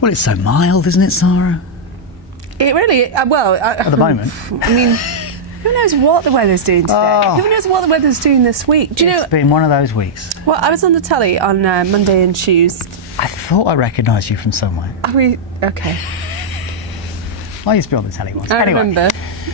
Well, it's so mild, isn't it, Sara? It really, At the moment. I mean, who knows what the weather's doing today? Oh. Who knows what the weather's doing this week? Do you know? It's been one of those weeks. Well, I was on the telly on Monday and Tuesday. I thought I recognised you from somewhere. Are we okay? I used to be on the telly once. I Anyway, remember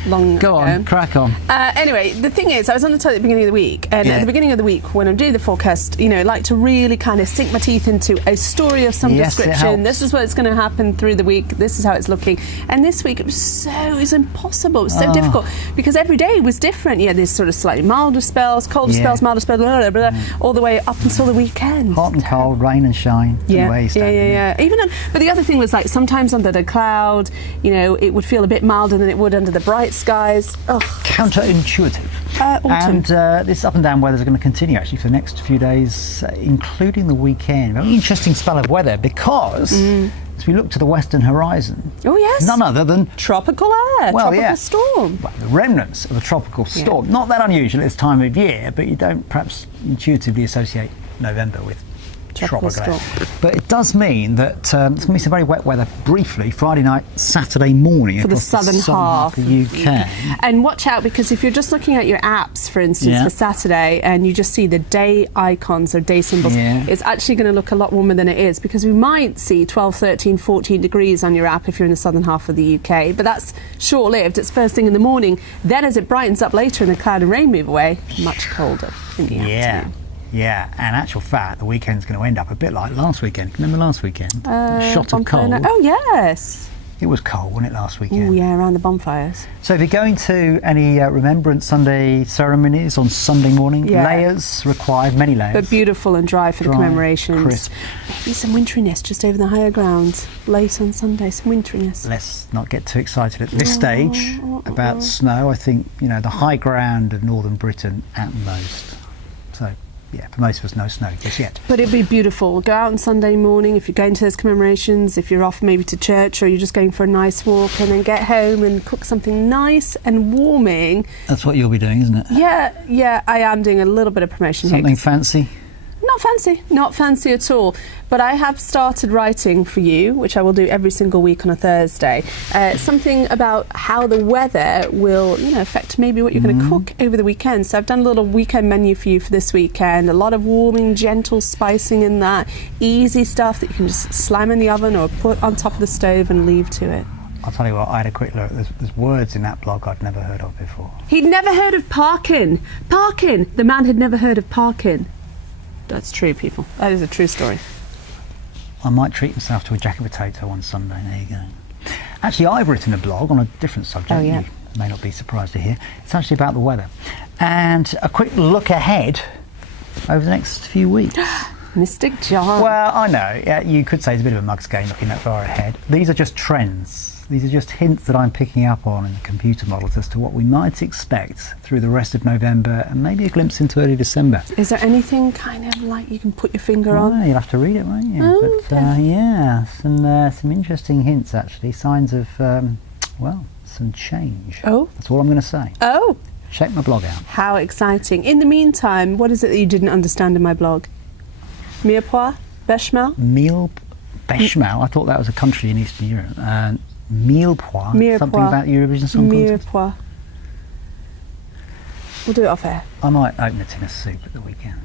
long go ago. on, crack on. Anyway, the thing is, I was on the telly at the beginning of the week, and at the beginning of the week, when I'm doing the forecast, I like to really kind of sink my teeth into a story of some Yes, it description. helps. This is what's going to happen through the week. This is how it's looking. And this week, it was impossible. It was so difficult because every day was different. You had these sort of slightly milder spells, colder spells, milder spells, blah, blah, blah, all the way up until the weekend. Hot and cold, rain and shine. Yeah. But the other thing was, like, sometimes under the cloud, it would feel a bit milder than it would under the bright skies. Oh, counterintuitive. And this up and down weather is going to continue actually for the next few days, including the weekend. Very interesting spell of weather because as we look to the western horizon, none other than tropical air, tropical storm. Well, the remnants of a tropical storm. Not that unusual at this time of year, but you don't perhaps intuitively associate November with tropical air. But it does mean that it's going to be some very wet weather briefly Friday night, Saturday morning for the southern half of the UK. And watch out, because if you're just looking at your apps, for instance, for Saturday, and you just see the day icons or day symbols, it's actually going to look a lot warmer than it is, because we might see 12, 13, 14 degrees on your app if you're in the southern half of the UK. But that's short-lived. It's first thing in the morning. Then as it brightens up later and the cloud and rain move away, much colder in the afternoon. Yeah, and actual fact, the weekend's going to end up a bit like last weekend. Remember last weekend? Shot of cold. Oh, yes. It was cold, wasn't it, last weekend? Oh, yeah, around the bonfires. So if you're going to any Remembrance Sunday ceremonies on Sunday morning, layers required, many layers. But beautiful and dry for the commemorations. Crisp. Maybe some winteriness just over the higher ground late on Sunday, some winteriness. Let's not get too excited at this stage about snow. I think, the high ground of northern Britain at most. So, yeah, for most of us, no snow just yet. But it'd be beautiful. Go out on Sunday morning if you're going to those commemorations, if you're off maybe to church, or you're just going for a nice walk, and then get home and cook something nice and warming. That's what you'll be doing, isn't it? Yeah, I am doing a little bit of promotion here. Something fancy? Not fancy at all. But I have started writing for you, which I will do every single week on a Thursday, something about how the weather will, affect maybe what you're going to cook over the weekend. So I've done a little weekend menu for you for this weekend. A lot of warming, gentle spicing in that. Easy stuff that you can just slam in the oven or put on top of the stove and leave to it. I'll tell you what, I had a quick look. There's words in that blog I'd never heard of before. He'd never heard of parkin. Parkin! The man had never heard of parkin. That's true, people. That is a true story. I might treat myself to a jacket potato on Sunday. There you go. Actually, I've written a blog on a different subject. You may not be surprised to hear. It's actually about the weather. And a quick look ahead over the next few weeks. Mystic John. Well, I know. You could say it's a bit of a mug's game looking that far ahead. These are just trends. These are just hints that I'm picking up on in the computer models as to what we might expect through the rest of November and maybe a glimpse into early December. Is there anything kind of like you can put your finger on? You'll have to read it, won't you? Oh, some interesting hints actually, signs of, some change. Oh. That's all I'm going to say. Oh. Check my blog out. How exciting. In the meantime, what is it that you didn't understand in my blog? Mirepoix? Bechamel? Bechamel? I thought that was a country in Eastern Europe. Mirepoix. Something about Eurovision Song Contest. Mirepoix. We'll do it off air. I might open a tin of soup at the weekend.